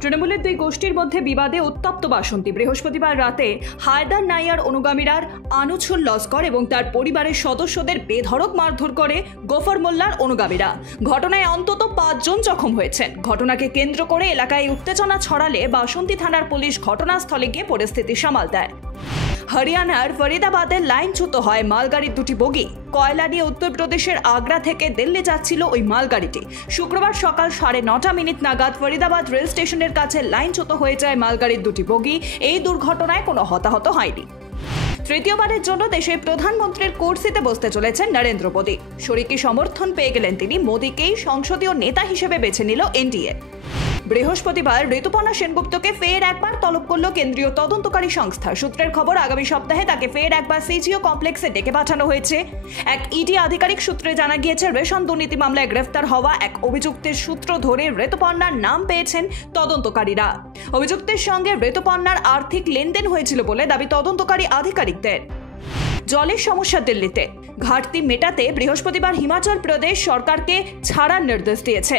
তৃণমূলের দুই গোষ্ঠীর মধ্যে বিবাদে উত্তপ্ত বাসন্তী। বৃহস্পতিবার রাতে হায়দার নাইয়ার অনুগামীরার আনুছুল লস্কর এবং তার পরিবারের সদস্যদের বেধড়ক মারধর করে গফর মোল্লার অনুগামীরা। ঘটনায় অন্তত 5 জন জখম হয়েছেন। ঘটনাকে কেন্দ্র করে এলাকায় উত্তেজনা ছড়ালে বাসন্তী থানার পুলিশ ঘটনাস্থলে গিয়ে পরিস্থিতি সামাল দেয়। হরিয়ানার ফরিদাবাদের লাইনচ্যুত হয় মালগাড়ির দুটি বগি। কয়লা নিয়ে উত্তরপ্রদেশের আগ্রা থেকে দিল্লি যাচ্ছিল ওই মালগাড়িটি। শুক্রবার সকাল 9:30 নাগাদ ফরিদাবাদ রেল স্টেশনের কাছে লাইনচ্যুত হয়ে যায় মালগাড়ির দুটি বগি। এই দুর্ঘটনায় কোনো হতাহত হয়নি। তৃতীয়বারের জন্য দেশের প্রধানমন্ত্রীর কুর্সিতে বসতে চলেছেন নরেন্দ্র মোদী। শরিকি সমর্থন পেয়ে গেলেন তিনি। মোদীকেই সংসদীয় নেতা হিসেবে বেছে নিল এনডিএ। বৃহস্পতিবার ঋতুপর্ণা সেনগুপ্তকে ফের একবার তলব করল কেন্দ্রীয় তদন্তকারী সংস্থা। সূত্রের খবর, আগামী সপ্তাহে তাকে ফের একবার সিজিও কমপ্লেক্সে ডেকে পাঠানো হয়েছে। এক ইডি আধিকারিক সূত্রে জানা গিয়েছে, রেশন দুর্নীতি মামলায় গ্রেফতার হওয়া এক অভিযুক্তের সূত্র ধরে ঋতুপর্ণার নাম পেয়েছেন তদন্তকারীরা। অভিযুক্তের সঙ্গে ঋতুপর্ণার আর্থিক লেনদেন হয়েছিল বলে দাবি তদন্তকারী আধিকারিকদের। জলের সমস্যা দিল্লিতে ঘাটতি মেটাতে বৃহস্পতিবার হিমাচল প্রদেশ সরকারকে ছাড়ার নির্দেশ দিয়েছে।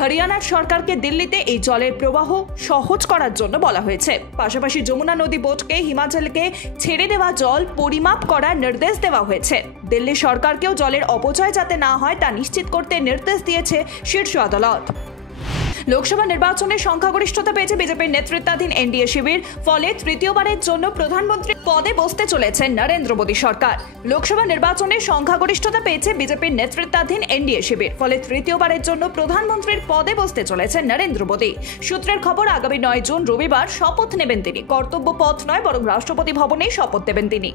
হরিয়ানার সরকারকে দিল্লিতে এই জলের প্রবাহ সহজ করার জন্য বলা হয়েছে। পাশাপাশি যমুনা নদী বোর্ডকে হিমাচলকে ছেড়ে দেওয়া জল পরিমাপ করার নির্দেশ দেওয়া হয়েছে। দিল্লি সরকারকেও জলের অপচয় যাতে না হয় তা নিশ্চিত করতে নির্দেশ দিয়েছে শীর্ষ আদালত। লোকসভা নির্বাচনে সংখ্যাগরিষ্ঠতা পেয়েছে বিজেপির নেতৃত্বাধীন এনডিএ শিবির। ফলে তৃতীয়বারের জন্য প্রধানমন্ত্রী পদে বসতে চলেছেন নরেন্দ্র মোদী সরকার। লোকসভা নির্বাচনে সংখ্যাগরিষ্ঠতা পেয়েছে বিজেপির নেতৃত্বাধীন এনডিএ শিবির। ফলে তৃতীয়বারের জন্য প্রধানমন্ত্রীর পদে বসতে চলেছেন নরেন্দ্র মোদী। সূত্রের খবর, আগামী 9 জুন রবিবার শপথ নেবেন তিনি। কর্তব্য পথ নয়, বরং রাষ্ট্রপতি ভবনেই শপথ নেবেন তিনি।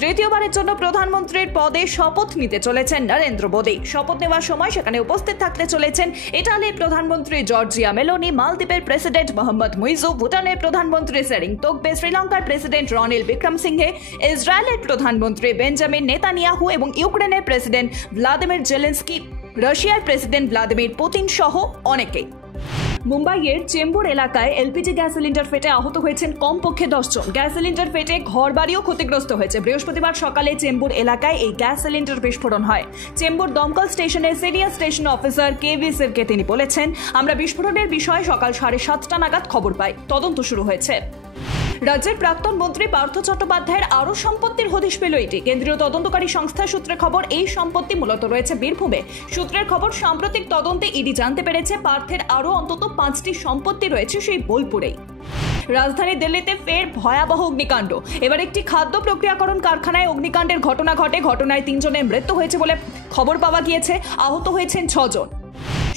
তৃতীয়বারের জন্য প্রধানমন্ত্রীর পদে শপথ নিতে চলেছেন নরেন্দ্র মোদী। শপথ নেওয়ার সময় সেখানে উপস্থিত থাকতে চলেছেন ইটালির প্রধানমন্ত্রী জর্জিয়া মেলোনি, মালদ্বীপের প্রেসিডেন্ট মোহাম্মদ মুইজু, ভুটানের প্রধানমন্ত্রী সেরিং তোগবে, শ্রীলঙ্কার প্রেসিডেন্ট রনিল বিক্রমসিংহে, ইসরায়েলের প্রধানমন্ত্রী বেঞ্জামিন নেতানিয়াহু এবং ইউক্রেনের প্রেসিডেন্ট ভ্লাদিমির জেলেনস্কি, রাশিয়ার প্রেসিডেন্ট ভ্লাদিমির পুতিন সহ অনেকেই। মুম্বাইয়ের চেম্বুর এলাকায় এলপিজি গ্যাস সিলিন্ডার ফেটে আহত হয়েছেন কমপক্ষে 10 জন। গ্যাস সিলিন্ডার ফেটে ঘরবাড়িও ক্ষতিগ্রস্ত হয়েছে। বৃহস্পতিবার সকালে চেম্বুর এলাকায় এই গ্যাস সিলিন্ডার বিস্ফোরণ হয়। চেম্বুর দমকল স্টেশনের সিনিয়র স্টেশন অফিসার কেভি সিরকে তিনি বলেছেন, আমরা বিস্ফোরণের বিষয়ে সকাল 7:30 নাগাদ খবর পাই। তদন্ত শুরু হয়েছে। রাজ্যের প্রাক্তন মন্ত্রী পার্থ চট্টোপাধ্যায়ের আরও সম্পত্তির হদিশ পেল এটি। কেন্দ্রীয় তদন্তকারী সংস্থা সূত্রে খবর, এই সম্পত্তি মূলত রয়েছে বীরভূমে। সূত্রের খবর, সাম্প্রতিক তদন্তে ইডি জানতে পেরেছে পার্থের আরও অন্তত 5টি সম্পত্তি রয়েছে সেই বোলপুরেই। রাজধানী দিল্লিতে ফের ভয়াবহ অগ্নিকাণ্ড। এবার একটি খাদ্য প্রক্রিয়াকরণ কারখানায় অগ্নিকাণ্ডের ঘটনা ঘটে। ঘটনায় 3 জনের মৃত্যু হয়েছে বলে খবর পাওয়া গিয়েছে। আহত হয়েছেন 6 জন।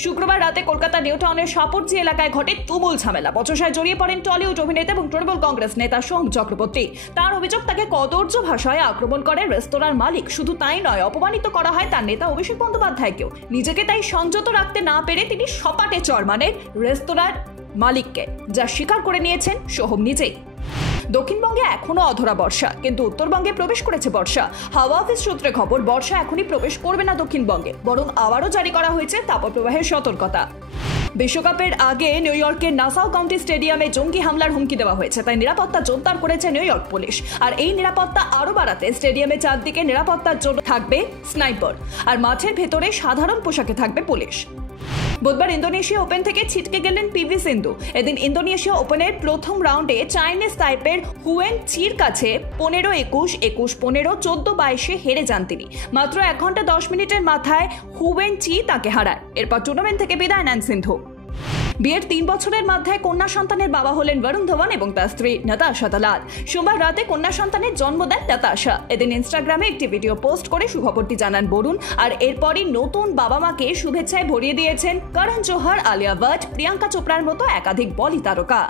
শুক্রবার রাতে কলকাতা নিউ টাউনের সাপুরজি এলাকায় ঘটে তুমুল ঝামেলা। বচসায় জড়িয়ে পড়েন টলিউড অভিনেতা এবং তৃণমূল কংগ্রেস নেতা সোম চক্রবর্তী। তার অভিযোগ, তাকে কদর্য ভাষায় আক্রমণ করে রেস্তোরাঁর মালিক। শুধু তাই নয়, অপমানিত করা হয় তার নেতা অভিষেক বন্দ্যোপাধ্যায়কেও। নিজেকে তাই সংযত রাখতে না পেরে তিনি সপাটে চড় মারেন রেস্তোরাঁর মালিককে, যা স্বীকার করে নিয়েছেন সোহম নিজেই। দক্ষিণবঙ্গে এখনো অধরা বর্ষা, কিন্তু উত্তরবঙ্গে প্রবেশ করেছে বর্ষা। হাওয়া অফিস সূত্রে খবর, বর্ষা এখনই প্রবেশ করবে না দক্ষিণবঙ্গে, বরং আবারও জারি করা হয়েছে তাপপ্রবাহের সতর্কতা। বিশ্বকাপের আগে নিউ ইয়র্কের নাসাউ কাউন্টি স্টেডিয়ামে জঙ্গি হামলার হুমকি দেওয়া হয়েছে, তাই নিরাপত্তা জোরদার করেছে নিউ ইয়র্ক পুলিশ। আর এই নিরাপত্তা আরও বাড়াতে স্টেডিয়ামে চারদিকে নিরাপত্তার জন্য থাকবে স্নাইপার, আর মাঠের ভেতরে সাধারণ পোশাকে থাকবে পুলিশ। বুধবার ইন্দোনেশিয়া ওপেন থেকে ছিটকে গেলেন পিভি সিন্ধু। এদিন ইন্দোনেশিয়া ওপেনের প্রথম রাউন্ডে চাইনিজ তাইপের হুয়েন চির কাছে 15-21, 21-15, 14-22 হেরে যান তিনি। মাত্র 1 ঘন্টা 10 মিনিটের মাথায় হুয়েন চি তাকে হারায়। এরপর টুর্নামেন্ট থেকে বিদায় নেন সিন্ধু। বিয়ের 3 বছরের মাথায় কন্যা সন্তানের বাবা হলেন বরুণ ধওয়ান এবং তার স্ত্রী নাতাশা দালাল। সোমবার রাতে কন্যা সন্তানের জন্ম দেন নাতাশা। এদিন ইনস্টাগ্রামে একটি ভিডিও পোস্ট করে সুখবরটি জানান বরুণ। আর এরপরই নতুন বাবা মাকে শুভেচ্ছায় ভরিয়ে দিয়েছেন করণ জোহর, আলিয়া ভাট, প্রিয়াঙ্কা চোপড়ার মতো একাধিক বলি তারকা।